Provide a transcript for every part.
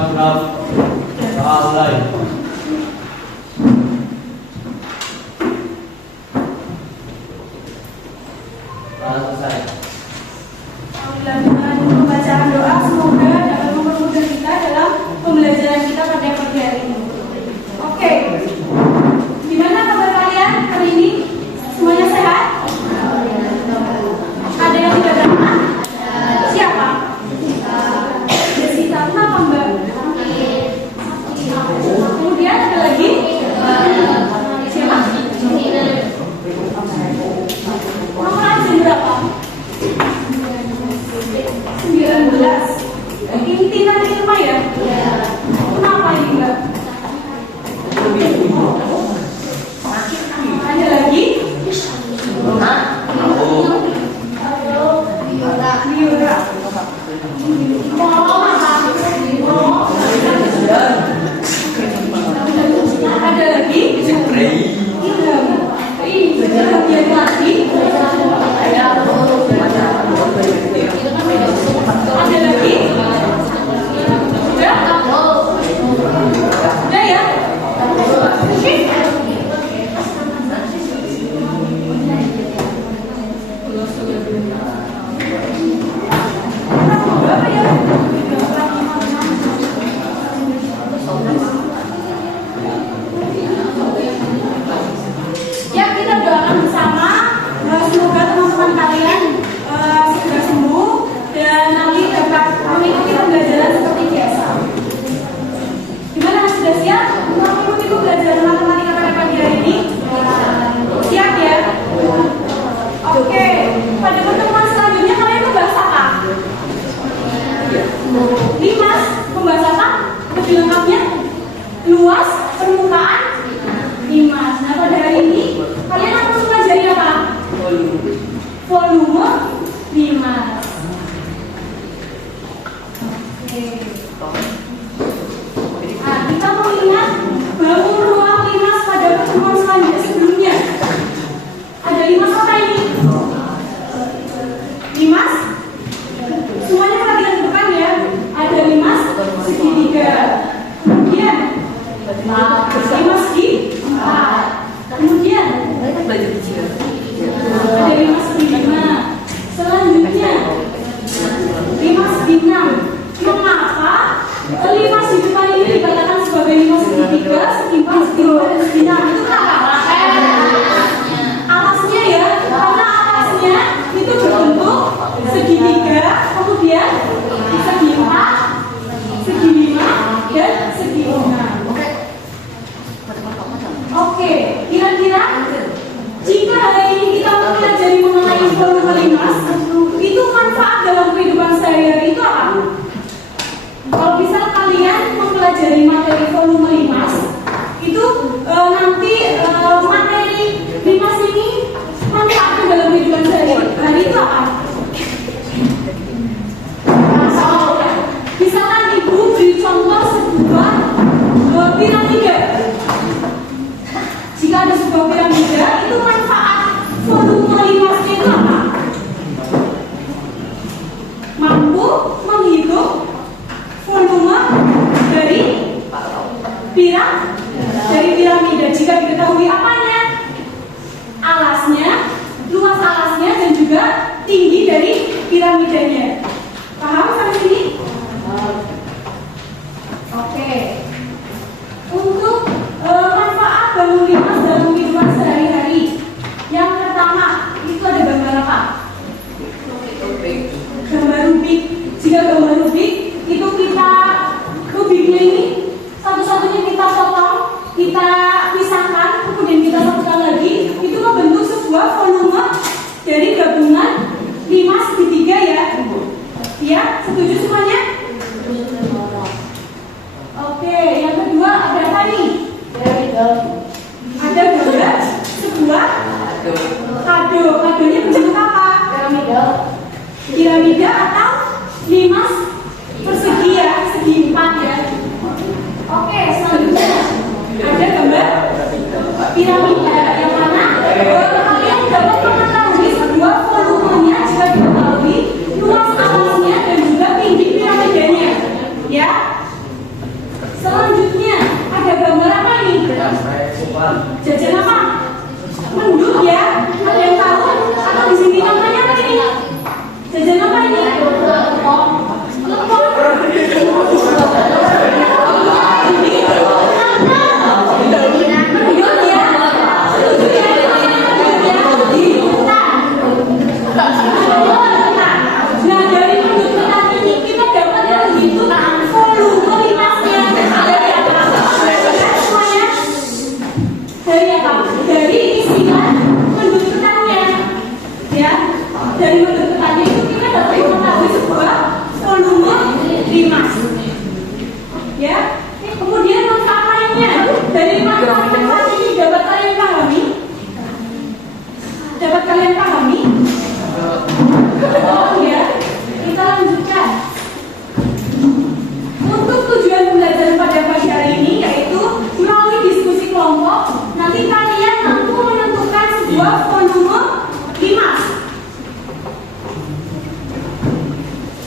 Siap. Mulai. Selesai. Dengan pembacaan doa semoga dapat mempermudah kita dalam pembelajaran kita pada pagi hari ini. Oke, gimana kabar kalian hari ini? Semuanya sehat? Ada yang tidak berangkat? Siapa? Jessica. Kenapa Mbak? Kemudian ada lagi? Siapa? Nomor absen berapa? 19. Inti nanti rumah ya? Kenapa ini Mbak? Ada lagi? Liura. Ada lagi? Bagian lagi? Ada lagi? Sudah? Sudah ya? Oke. Berapa ya? Ya, kita doakan bersama semoga teman-teman kalian segera sembuh dan nanti dapat mengikuti pembelajaran seperti biasa. Gimana, sudah siap untuk mengikuti pembelajaran matematika pada pagi hari ini? Siap ya? Oke, pada pertemuan selanjutnya kalian membahas apa? Limas, membahas apa? Lebih lengkapnya? Luas, permukaan, limas. Nah, pada hari ini kalian akan mempelajari apa? Volume limas. Oke. Nah, kita mau ingat bahwa ruang limas pada pertemuan selanjutnya sebelumnya. Ada limas apa ini? Limas? Semuanya perhatikan ke depan ya. Ada limas segitiga. Kemudian limas segitiga. Kemudian ada limas segitiga. Selanjutnya limas segitiga. Mengapa limas di depan ini dikatakan sebagai limas segitiga, setimpal, segitiga, dan segitiga? Itu kenapa? Alasnya ya, karena alasnya itu berbentuk segitiga, kemudian segi 4, segi 5, dan segi 6. Oke, kira-kira jika hari ini kita mempelajari mengenai volume limas, itu manfaat dalam kehidupan sehari-hari itu apa? Kalau bisa kalian mempelajari materi volume limas, itu nanti materi limas ini manfaatnya dalam kehidupan sehari-hari itu apa? Misalkan ibu beri contoh sebuah piramida. Jika ada sebuah piramida, itu manfaat volume limasnya itu apa? Mampu menghitung volume dari piramida. Jika diketahui apanya? Alasnya, luas alasnya, dan juga tinggi dari piramidanya. Paham sampai sini? Oke. Untuk manfaat volume limas dalam kehidupan sehari-hari, yang pertama itu ada gambar apa? Gambar Rubik. Jika gambar Rubik itu Rubiknya ini satu-satunya kita potong, kita pisahkan, kemudian kita satukan lagi, itu membentuk sebuah volume dari gabungan limas segitiga ya. Ya, setuju semuanya? Oke, yang kedua ada apa nih? Ada gambar sebuah kado. Kadonya bentuk apa? Piramida atau limas persegi ya, segi 4 ya. Oke, selanjutnya ada gambar piramida yang mana kalian dapat mengetahui sebuah volumenya jika diketahui. 5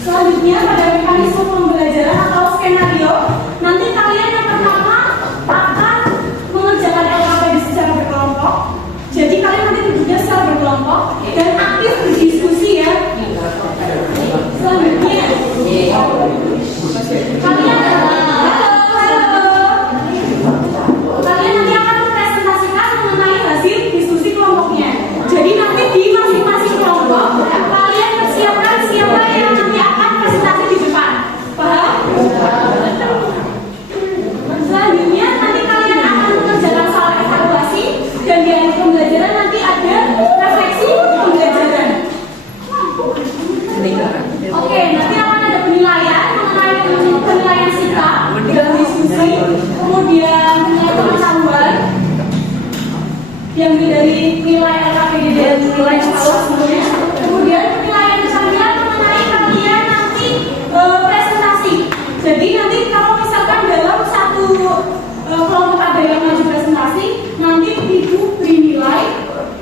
Selanjutnya pada mekanisme pembelajaran atau skenario, nanti kalian yang pertama akan mengerjakan LKPD secara berkelompok. Jadi kalian nanti duduknya secara berkelompok dan aktif berdiskusi ya. Selanjutnya kalian kalian nanti akan mempresentasikan mengenai hasil diskusi kelompoknya. Jadi nanti di masing-masing kelompok kalian persiapkan siapa yang nanti akan presentasi di depan. Paham? Selanjutnya nanti kalian akan mengerjakan soal evaluasi dan di akhir pembelajaran nanti ada refleksi pembelajaran. Oke, nanti akan ada penilaian mengenai penilaian sikap dalam diskusi, kemudian penilaian pengetahuan yang dari nilai LKPD dan nilai evaluasi, kemudian penilaian keterampilan mengenai kalian nanti presentasi. Jadi nanti kalau misalkan dalam satu kelompok ada yang maju presentasi, nanti ibu beri nilai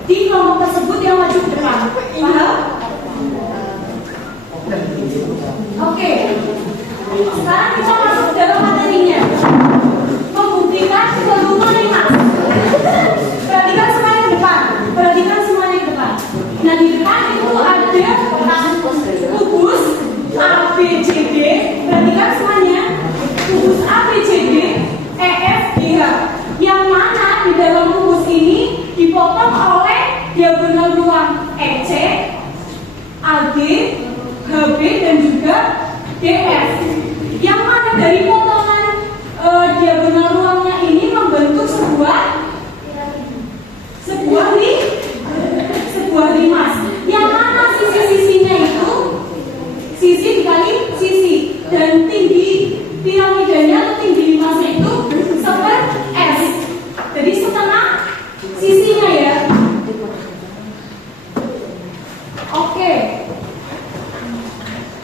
di kelompok tersebut yang maju ke depan. Paham? Oke, sekarang kita masuk dalam materinya. Membuktikan volume limas. Perhatikan semuanya ke depan. Perhatikan semuanya ke depan. Nah di depan itu ada kubus ABCD. Perhatikan semuanya. Kubus ABCD, EFGH. Yang mana di dalam kubus ini dipotong oleh diagonal ruang EC, AG, HB dan juga DF. Yang mana dari potongan diagonal ruangnya ini membentuk sebuah limas. Yang mana sisi-sisinya itu sisi dikali sisi dan tinggi piramidanya atau tinggi limasnya itu seper S. Jadi setengah sisinya ya. Oke.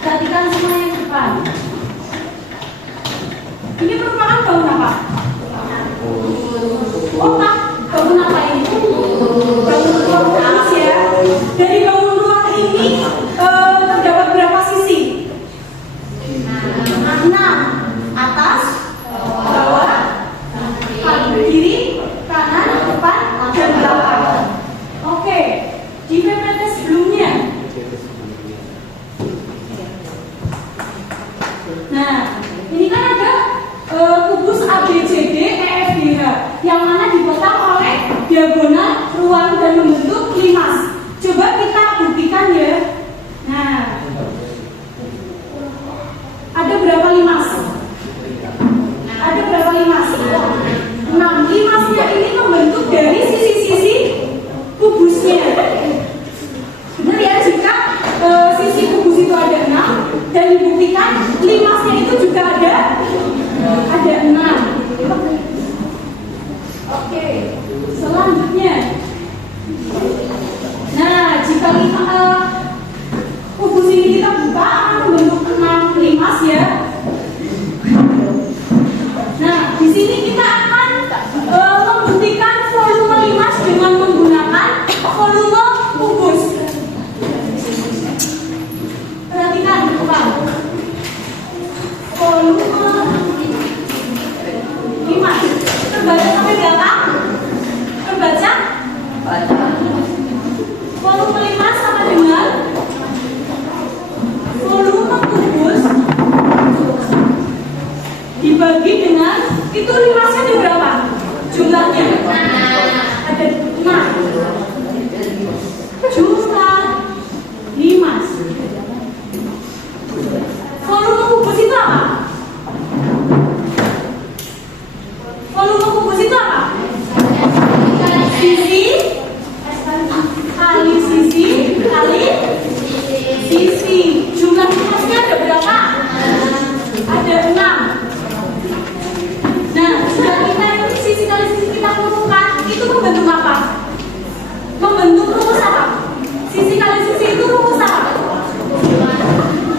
Perhatikan semua yang depan. Ini merupakan bangun apa? Otak. Bangun apa ini? Bangun ruang kubus ya. Dari bangun ruang ini terdapat berapa sisi? 6. Atas, bawah, kiri, kanan, depan, dan belakang. Oke. Di PPT sebelumnya. Nah, ini kan ada kubus ABCD EFGH yang mana dipotong oleh diagonal ruang dan membentuk limas. Coba kita buktikan ya. Nah, ada berapa limas? Ada berapa limas? 6. Limasnya ini membentuk dari sisi-sisi kubusnya. Benar ya, jika sisi kubus itu ada 6 dan dibuktikan limasnya itu juga ada 6. Oke, selanjutnya. Nah, jika kubus ini kita buka akan membentuk 6 limas ya. Nah, di sini kita akan membuktikan volume limas dengan menggunakan volume kubus. Perhatikan depan. Volume limas. Terbaca sampai berapa? Terbaca? Volume limas sama dengan volume kubus dibagi dengan itu limasnya ada berapa? Jumlahnya? Ada 6. Jumlah limas. Volume kubus itu apa? Volume kubus itu apa? Sisi kali sisi kali sisi. Jumlah limasnya ada berapa? Ada 6. Nah, jika kita ini sisi kali sisi kita kumpulkan, itu membentuk apa? Membentuk rumus apa? Sisi kali sisi itu rumus apa?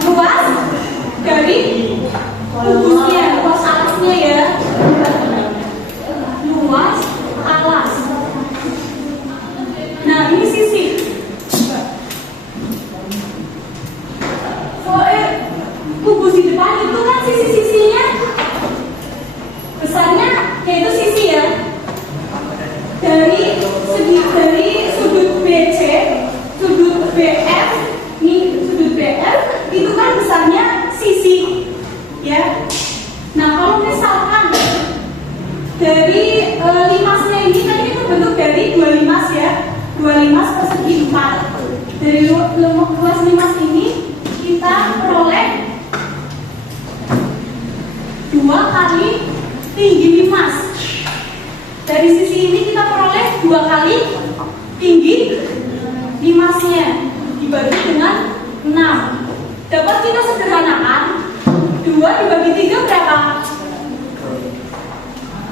Luas dari kubusnya, luas alasnya ya. Luas alas. Nah, ini sisi. di depan itu kan sisi-sisinya besarnya yaitu sisi ya. Dari sudut BC, sudut BF, ini sudut BF itu kan besarnya sisi ya. Nah kalau misalkan dari limasnya ini kan ini terbentuk dari dua limas ya, dua limas persegi 4. Dari luas limas ini kita peroleh 2 kali tinggi limas. Dari sisi ini kita peroleh 2 kali tinggi limasnya dibagi dengan 6. Dapat kita sederhanakan 2 dibagi 3 berapa?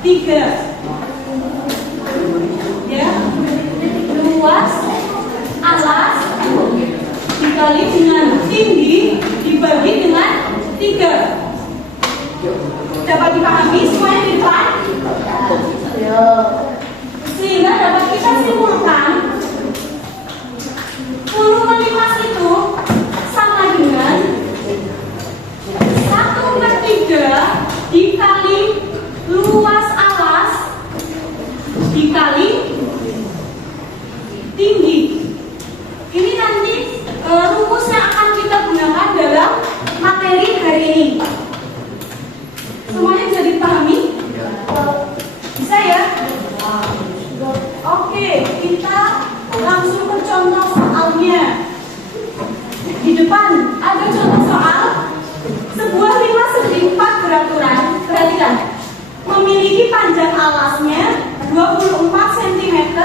3 ya. Luas alas dikali dengan tinggi dibagi dengan 3. Dapat dipahami semuanya di depan? Sehingga dapat kita simpulkan volume limas itu sama dengan 1/3 dikali luas alas dikali tinggi. Ini nanti rumusnya akan kita gunakan dalam materi hari ini. Semuanya bisa dipahami? Bisa ya? Oke, kita langsung ke contoh soalnya. Di depan ada contoh soal. Sebuah limas segi 4 beraturan, perhatikan, memiliki panjang alasnya 24 cm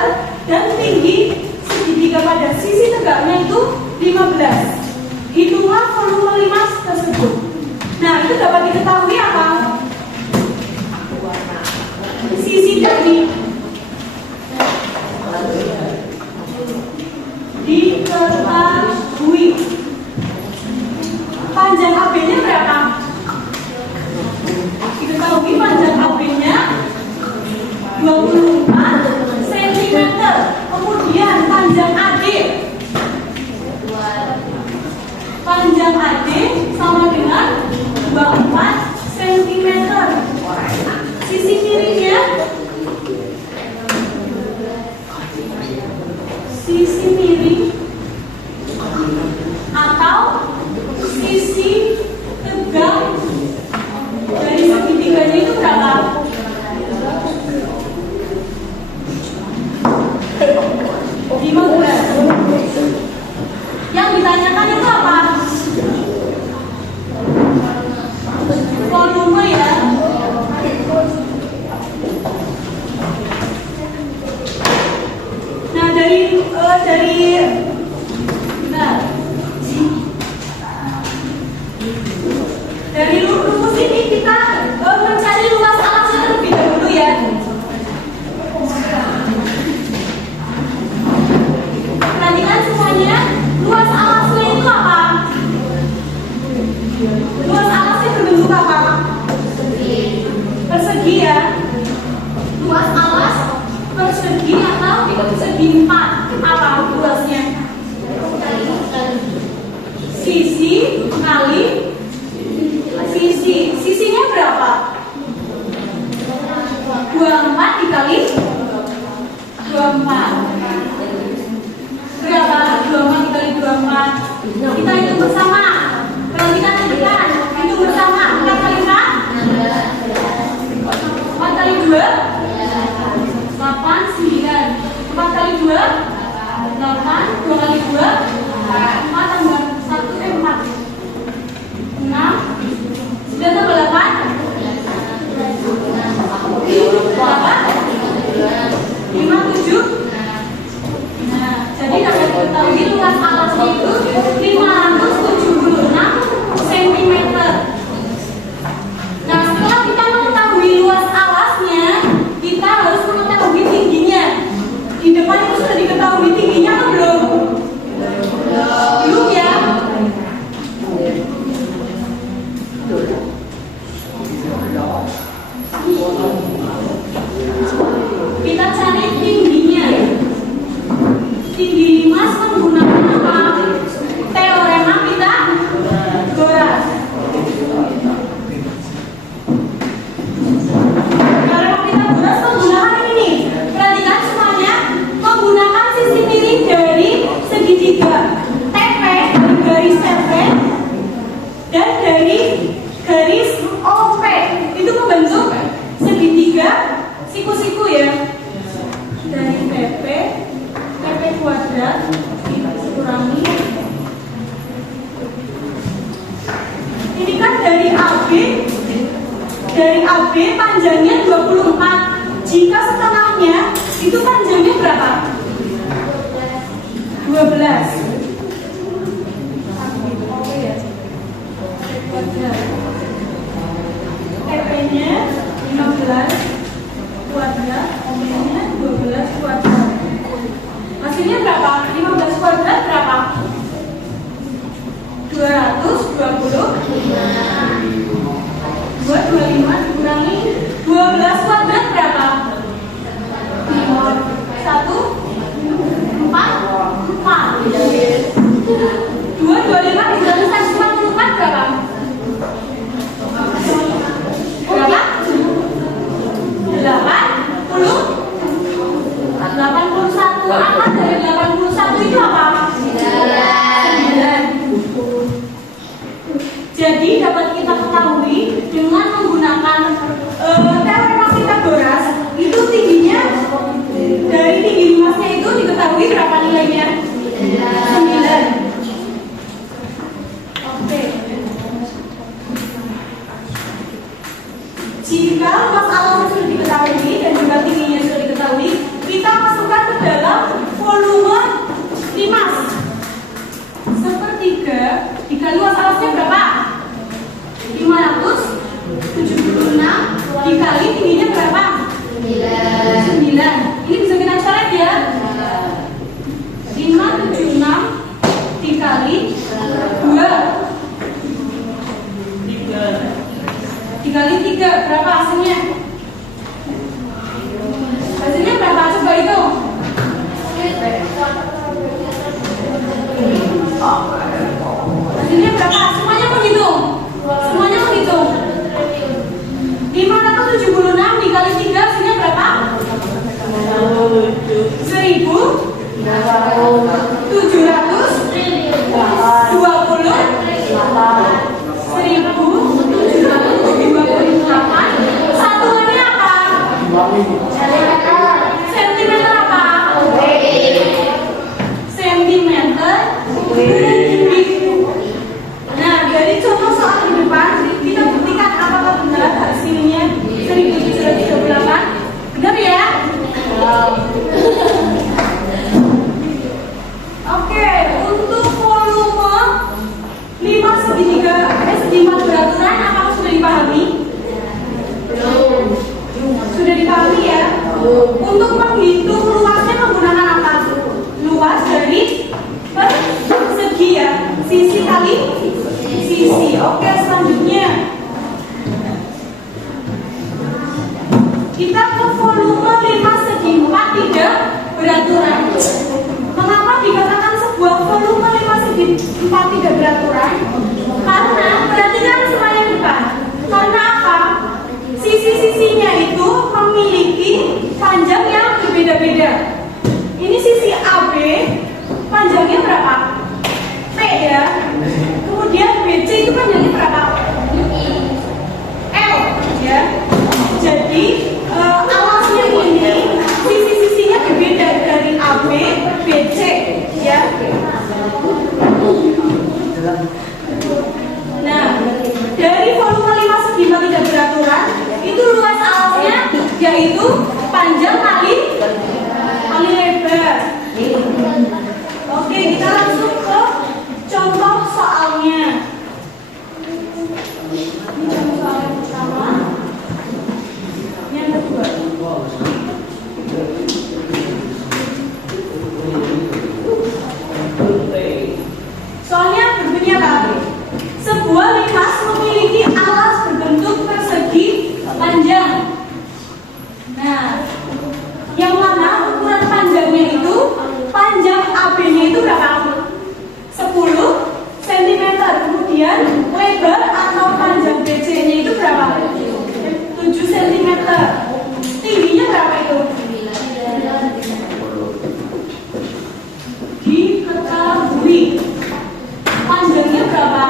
dan tinggi segitiga pada sisi tegaknya itu 15. Hitunglah volume limas tersebut. Nah, itu dapat diketahui apa? Sisi dari diketahui. Panjang AB-nya berapa? Diketahui panjang AB-nya 24 cm. Kemudian panjang AD. Panjang AD sama dengan 24 cm. Sisi kirinya, sisi miring atau sisi tegak dari segitiganya itu berapa? Yang ditanyakan itu apa? Dan dari garis OP itu membentuk segitiga siku-siku ya. Dari PP kuadrat dikurangi. Ini kan dari AB panjangnya 24. Jika setengahnya itu panjangnya berapa? 12. PP-nya 15 kuadrat, OB-nya 12 kuadrat. Hasilnya berapa? 15 kuadrat berapa? 225 dikurangi 12 kuadrat berapa? 1 4 225 dikurangi 144 berapa? Berapa? 81. Akar dari 81 itu apa? 9. Jadi dapat kita ketahui dengan menggunakan teorema Pythagoras itu tingginya dari tinggi limasnya itu diketahui berapa nilainya? 9. Oke. Jika luas alam sudah diketahui dan juga tingginya sudah diketahui, kita masukkan ke dalam volume limas. Sepertiga dikali luas alasnya berapa? 576 dikali tingginya berapa? 9. Ini bisa kita coret ya. 576 dikali 2 dikali 3 berapa hasilnya? Hasilnya berapa? Coba hitung. Hasilnya berapa? Semuanya menghitung. Semuanya menghitung. 576 dikali 3 hasilnya berapa? 1728. Satuannya apa? Sentimeter apa? Sentimeter kubik. Nah, dari contoh soal di depan kita buktikan apakah benar hasilnya 1738. Benar ya? Oke, untuk volume 5 segitiga segi beraturan apakah sudah dipahami? Sudah dipahami ya? Untuk menghitung luasnya menggunakan apa? Luas dari persegi ya, sisi kali sisi. Oke, selanjutnya kita ke volume 5 segi 4 tidak beraturan. Mengapa dikatakan sebuah volume 5 segi 4 tidak beraturan? Karena perhatikan semuanya depan. Karena apa? Sisi-sisinya itu memiliki panjang yang berbeda-beda. Ini sisi AB panjangnya berapa? P ya. Kemudian BC itu panjangnya berapa? L ya. Jadi alasnya ini sisi-sisinya berbeda dari AB, BC ya. Nah, dari volume 5 segi tidak beraturan itu luas alasnya yaitu panjang kali lebar. Oke, kita langsung ke contoh soalnya. Ini contoh soal yang pertama. Yang kedua. Soalnya berbunyi apa? Sebuah limas memiliki alas berbentuk persegi panjang. Nah, yang mana ukuran panjangnya itu, panjang AB-nya itu berapa? 10 cm. Kemudian lebar atau panjang BC-nya itu berapa? 7 cm. Tingginya berapa itu? Diketahui. Panjangnya berapa?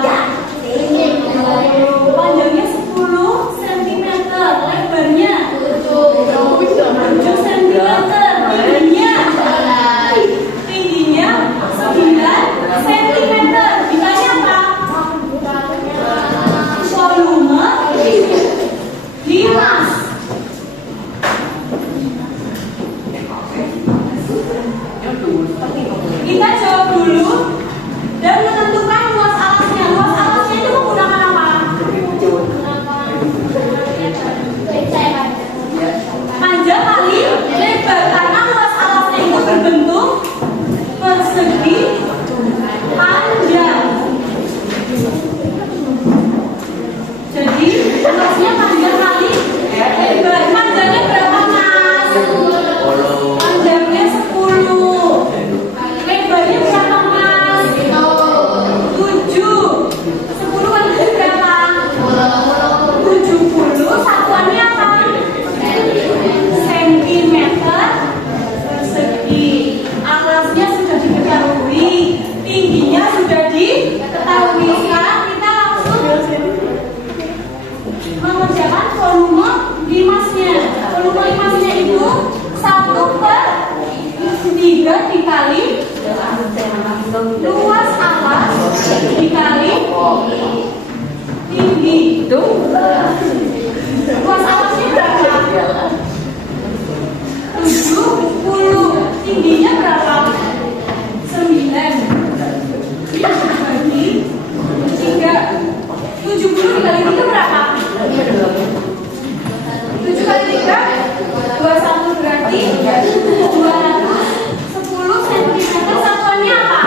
tinggi. Luas alasnya berapa? 70. Tingginya berapa? 9. Bagi 3. 70 dikali 3 berapa? 7 kali 3 21 berarti 210 cm. Satuannya apa?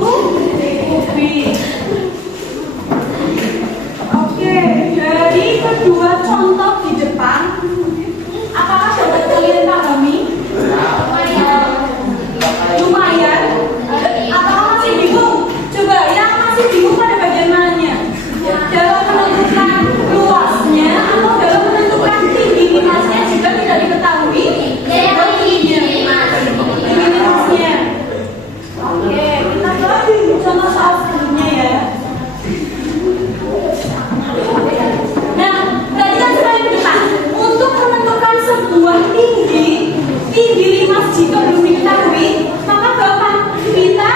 Kubik. Oke, dari kedua contoh di depan, apakah dapat kalian pahami? Lumayan. Apakah masih bingung? Coba yang masih bingung pada bagian mananya? Dalam menentukan luasnya atau dalam menentukan tinggi minusnya jika tidak diketahui tingginya. Oke, kita ke contoh soal selanjutnya ya. Nah, tadi kan sudah diketahui untuk menentukan sebuah tinggi limas jika belum diketahui, maka gampang kita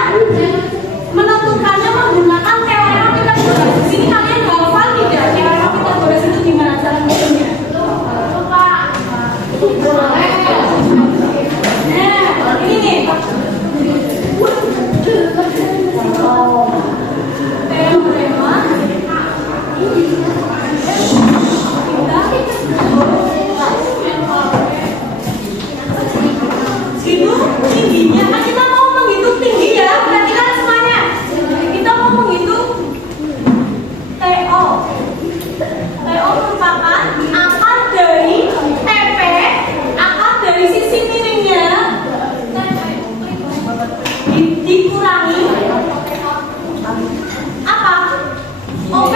menentukannya menggunakan teorema Pythagoras. Di sini kalian hafal tidak teorema Pythagoras itu gimana cara menentukannya? Nah, ini nih. Itu tingginya kan kita mau menghitung tinggi ya, perhatikan semuanya. Kita mau menghitung TO. TO merupakan akar dari TP, akar dari sisi miringnya dikurangi apa? OP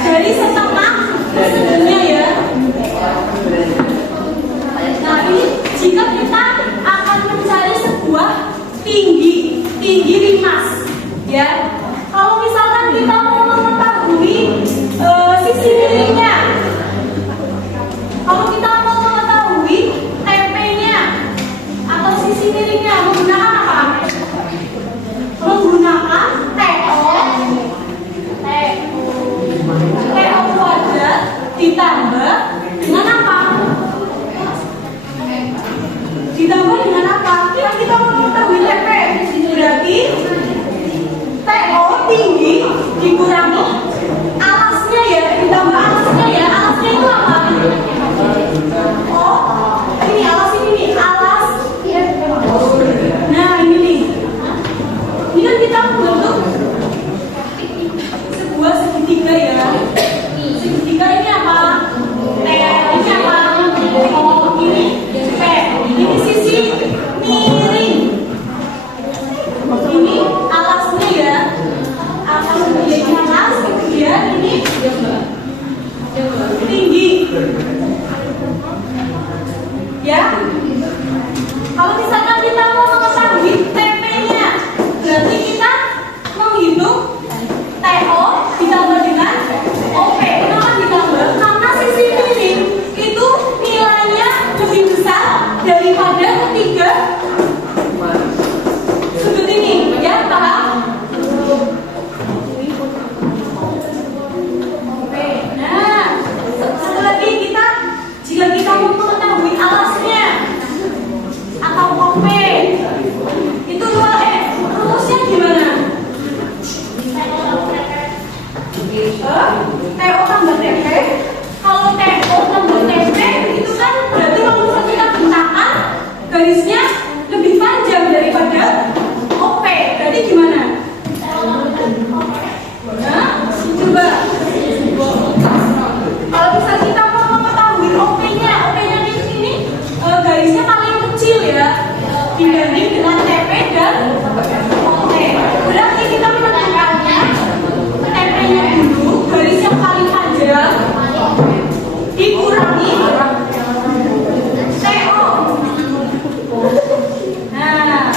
dari setengah persegininya ya. Nah ini jika kita akan mencari sebuah tinggi limas ya. Kalau misalkan kita mau mengetahui sisi miringnya, kalau kita mau mengetahui TP-nya atau sisi miringnya, menggunakan apa? Menggunakan TO kuadrat ditambah dengan apa? Ditambah dengan apa? Kan kita mau mengetahui TP, berarti TO tinggi dikurangi alasnya ya, ditambah alasnya ya. Alasnya itu apa? Oh, ini alas ini nih, alas. Nah ini nih. Ini kan kita membentuk sebuah segitiga ya. Segitiga ini apa? T. Ini apa? Oh, ini P. Ini sisi miring. Ini alasnya ya. Alasnya ini alas, kemudian ini tinggi. Ya. Kalau misalkan kita mau mengetahui TP-nya, berarti kita menghitung TO ditambah dengan OP. Kenapa ditambah? Karena sisi miring itu nilainya lebih besar daripada ketiga sudut ini. Ya, paham? Oke. Nah, satu lagi jika kita mau mengetahui alasnya atau OP itu rumusnya gimana? TO tambah TP. Kalau TO tambah TP itu kan berarti kalau misalnya kita bentangkan garisnya lebih panjang daripada OP. Berarti gimana? Nah, coba. Kalau misalnya kita mau mengetahui OP-nya di sini garisnya paling kecil ya dibanding dengan TP dan OP. Berarti kita menentukannya TP-nya dulu, garis yang paling panjang dikurangi TO. Nah,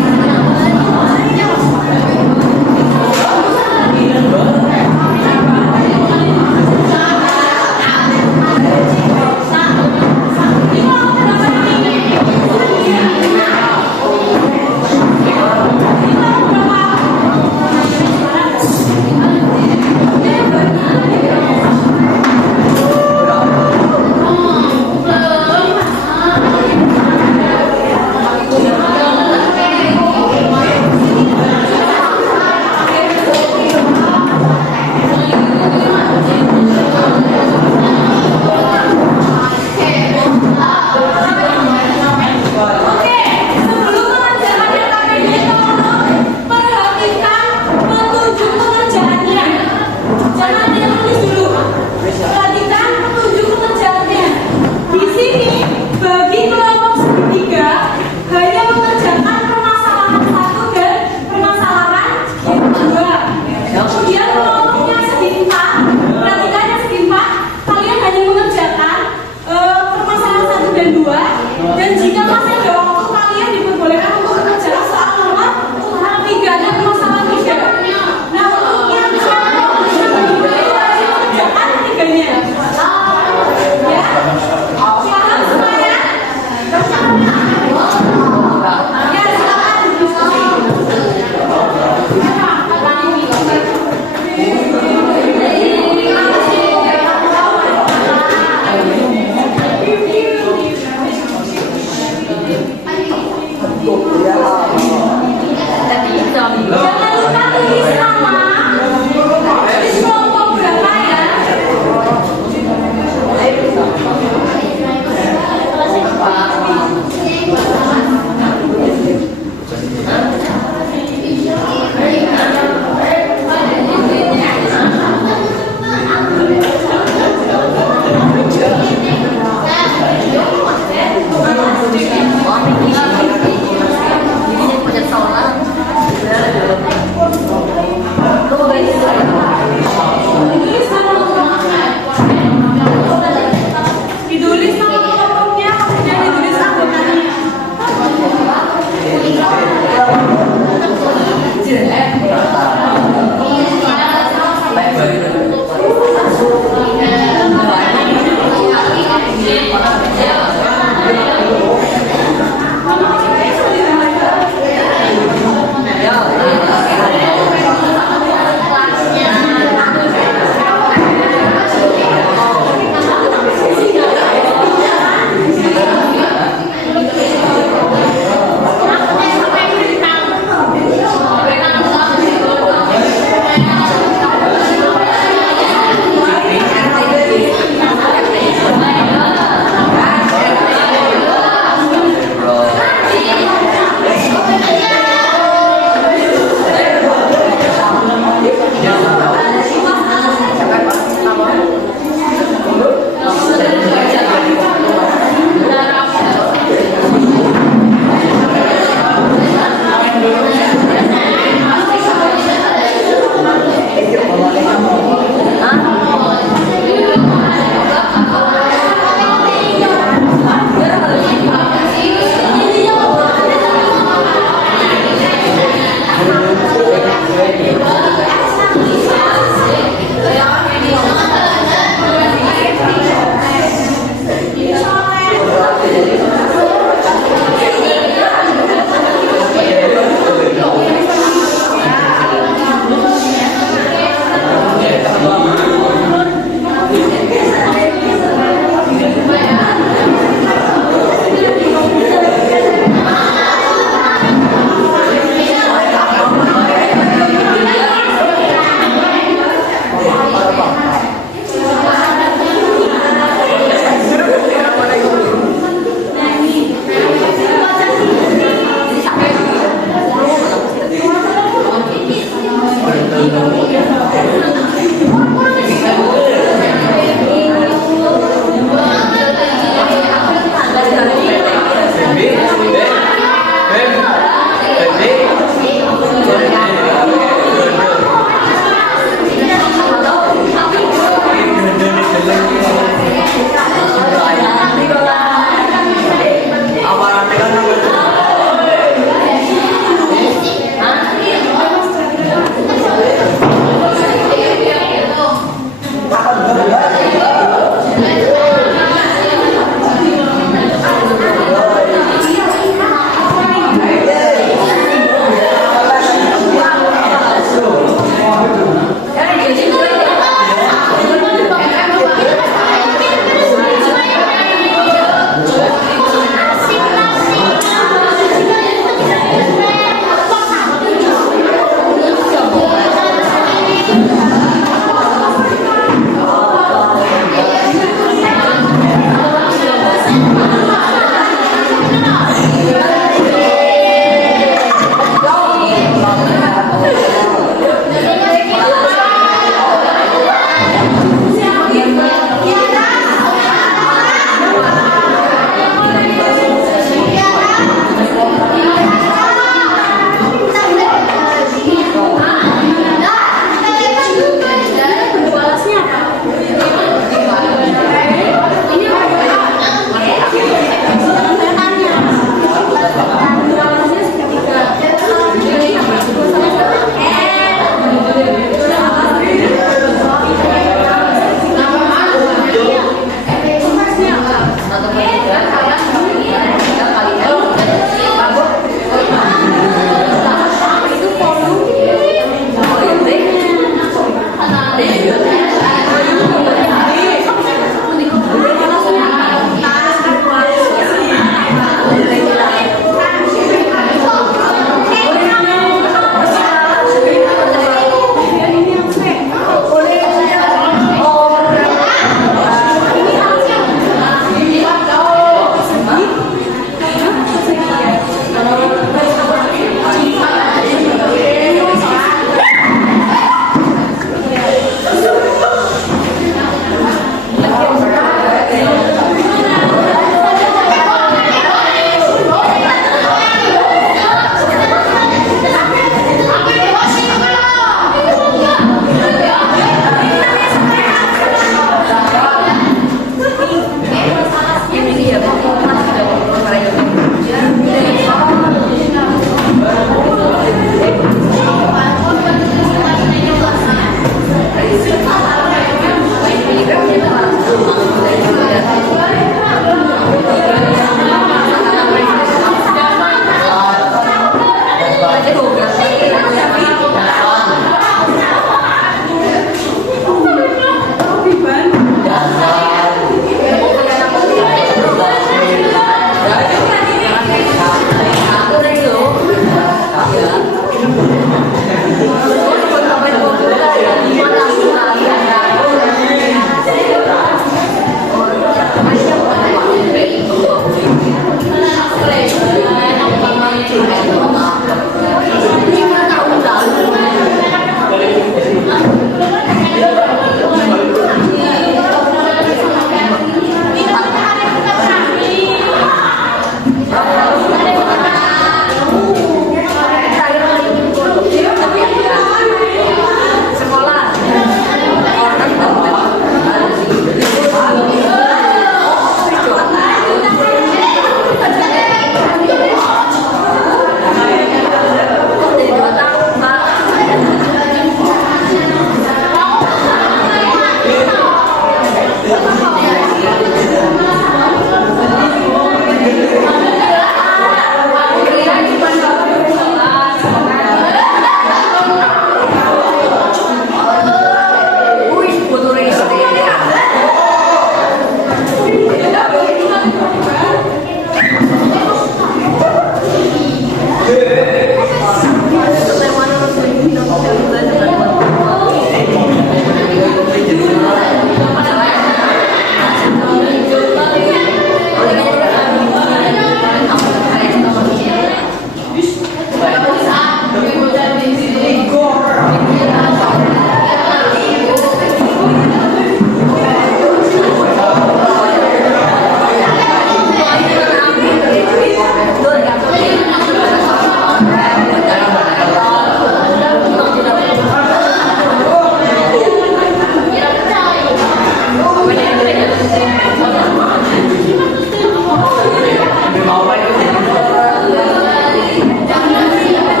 Jangan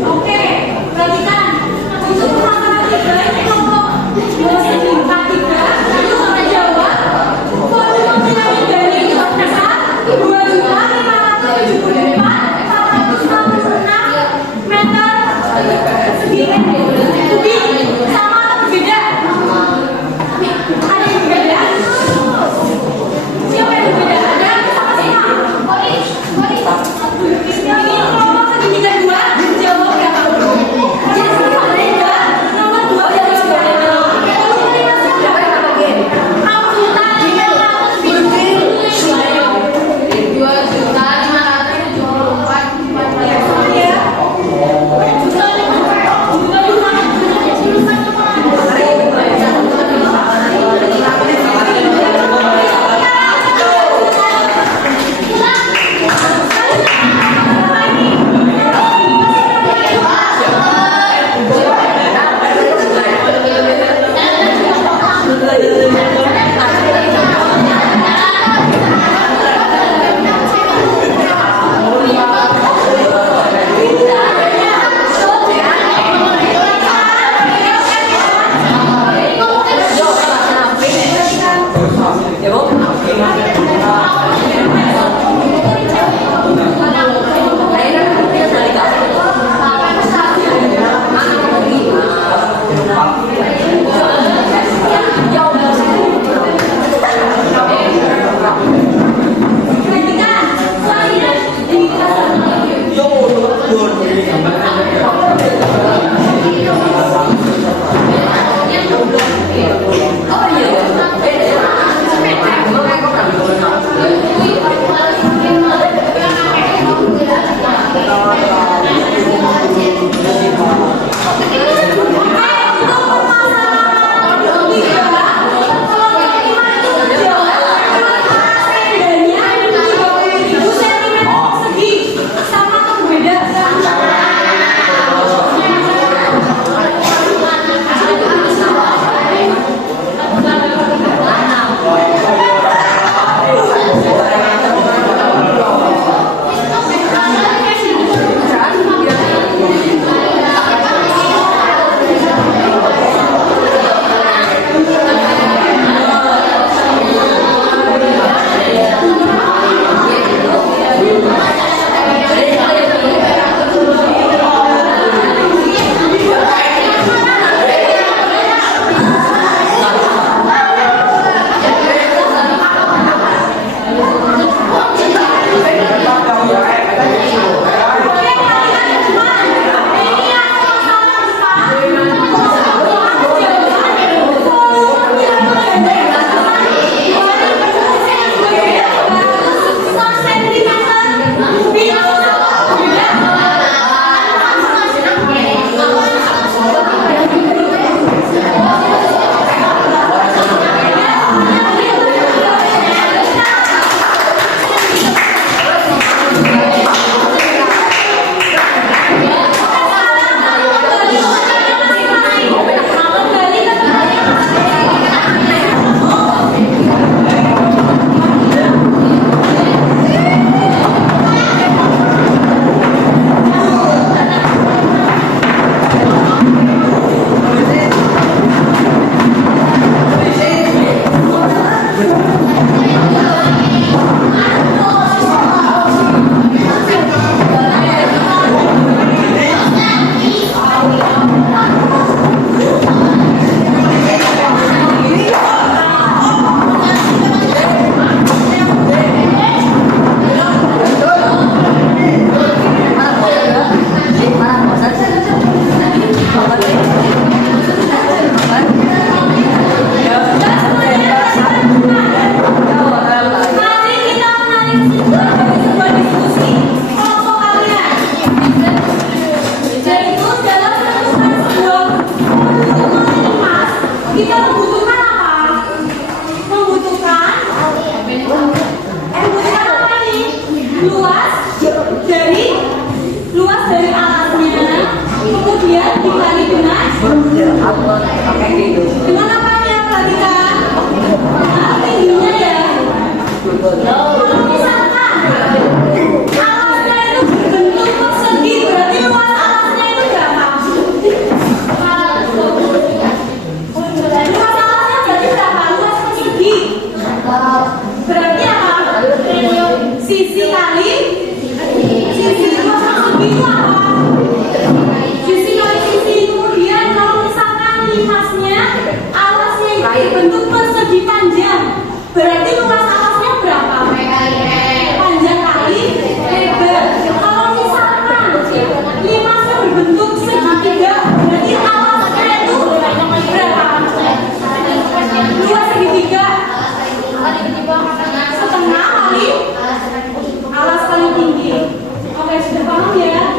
Oke, perhatikan. Untuk masalah tiga ini kelompok K3 itu akan jawab volume piramid dari itu besar 2.574.466 meter persegi kubik, sama atau berbeda? Ada yang berbeda? Siapa yang berbeda? Ada sama semua? Ini kelompok segitiga dua jawab berapa? Jadi semua ada yang dua, nomor dua jawab berapa? Volume lima berapa? 哦，有，对， luas dari alasnya, kemudian dikali dengan apanya? Perhatikan, tingginya ya. Kalau misalkan alasnya itu berbentuk persegi, berarti luas alasnya itu berapa? Luas alasnya berarti berapa? Luas persegi. Berarti apa? Sisi kali sisi. Luas persegi itu apa? Sisi kali sisi. Kemudian kalau misalkan limasnya, alasnya itu berbentuk persegi panjang, berarti luas alasnya berapa? Panjang kali lebar. Kalau misalkan limasnya berbentuk segitiga, berarti alasnya itu berapa? Luas segitiga setengah kali alas paling tinggi. Oke, sudah paham ya?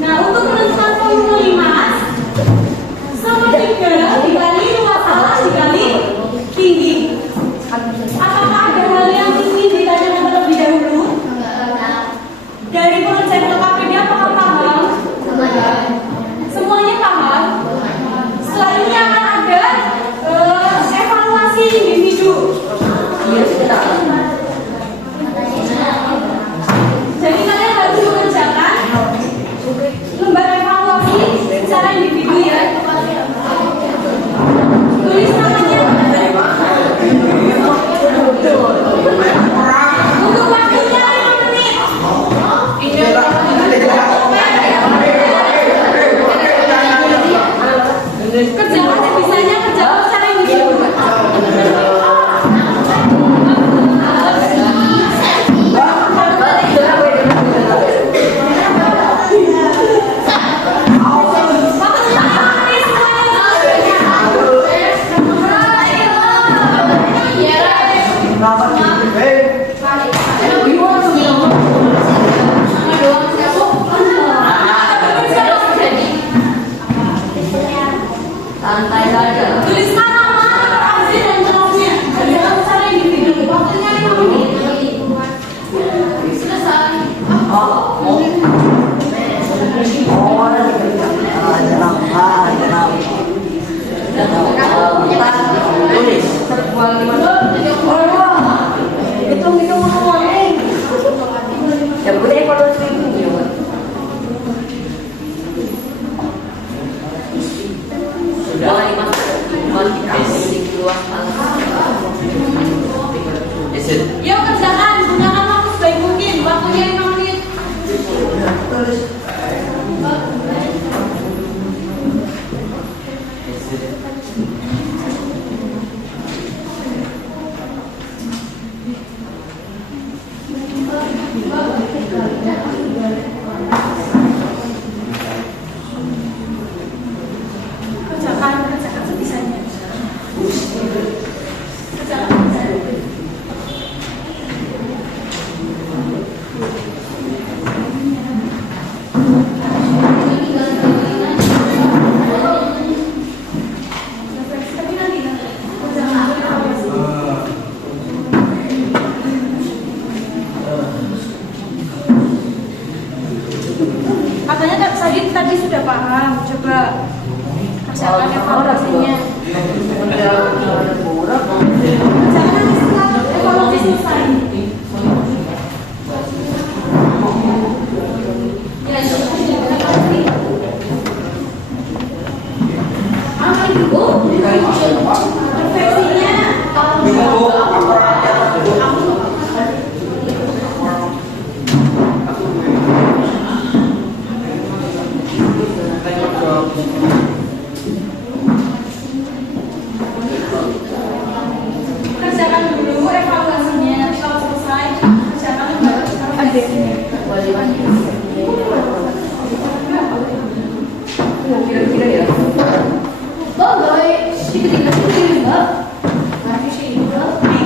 Nah, untuk menentukan volume limas, sama 3 dikali luas alas dikali tinggi. Apakah ada hal yang ingin ditanyakan terlebih dahulu? Dari pengerjaan LKPD apakah paham? Semuanya paham? Selanjutnya akan ada evaluasi individu. Jadi kalian harus mengerjakan lembar evaluasi secara individu ya. Tulis namanya. Untuk waktunya 5 menit. Kerjakan sebisanya, kerjakan secara individu. Santai saja. Tuliskan nama, absen dan jawabnya. Kerjakan secara individu. Waktunya 5 menit. Selesai. Tulis. Hitung semua. Ya boleh kalau sudah Yuk kerjakan, gunakan waktu sebaik mungkin. Waktunya 5 menit. Kerjakan sebisanya. Kerjakan sebisanya. Katanya Kak Sadid tadi sudah paham. Coba kerjakan evaluasinya. Kerjakan nanti setelah evaluasi selesai. Apa itu Bu? Refleksinya. Kerjakan dulu evaluasinya. Nanti kalau selesai, kerjakan adiknya. Kira-kira ya.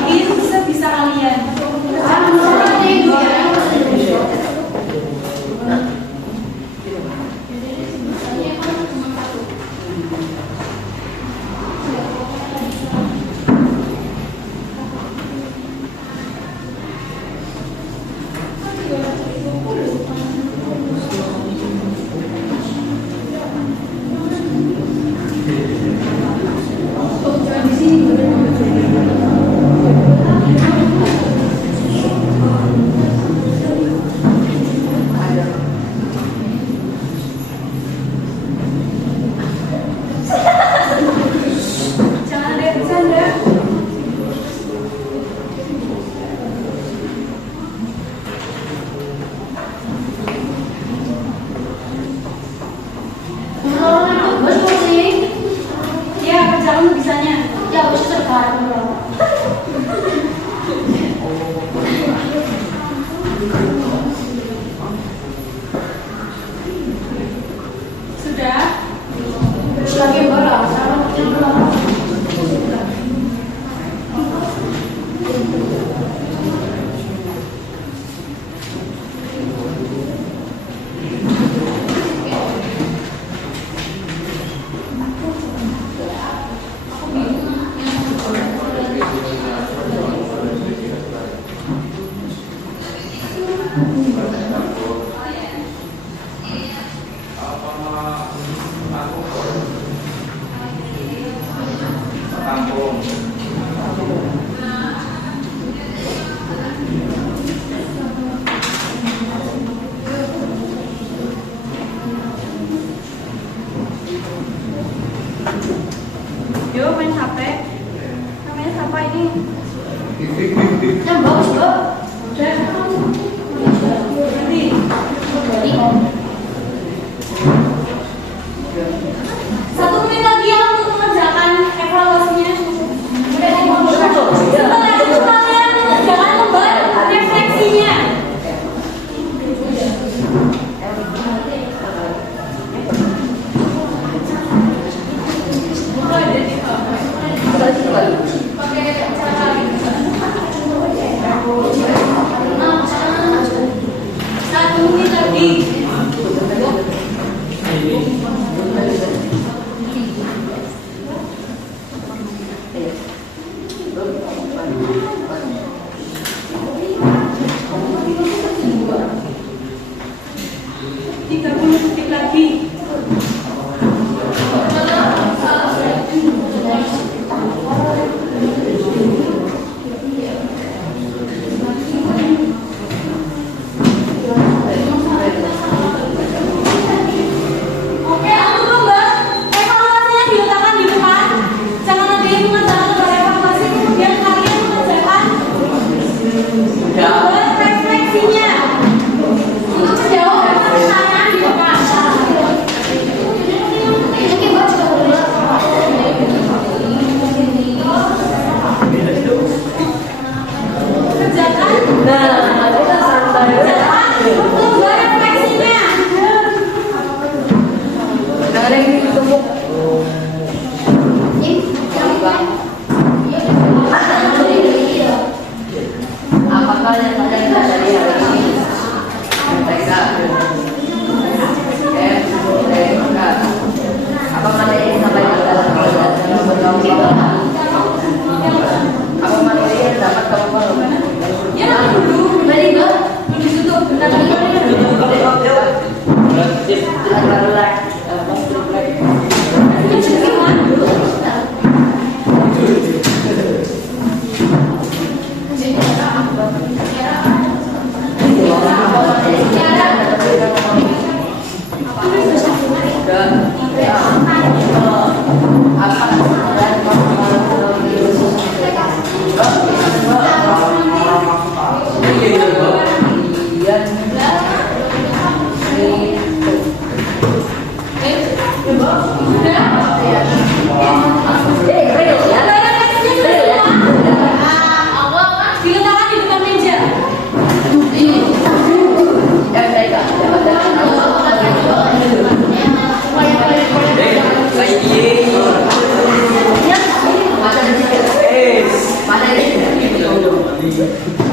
Bikin sebisa kalian. Yang bagus, Bro. Satu menit lagi ya untuk mengerjakan evaluasinya. Setelah itu kalian mengerjakan lembar refleksinya. Satu menit lagi. Tiga puluh detik lagi. Oke, aku coba evaluasinya diletakkan di depan. Jangan ada yang mengerjakan lembar evaluasi kemudian kalian mengerjakan lembar refleksinya. Untuk menjawab pertanyaan di depan. Kerjakan Nah, kita santai. lembar refleksinya. Ada yang ditepuk. Apakah yang kalian dari hari ini? Mereka. Apa materi yang disampaikan dalam apa materi yang dapat kamu tahu? Ya, dulu. Tadi Mbak, belum ditutup. Bentar lagi. Diletakkan di depan meja. Mana ini?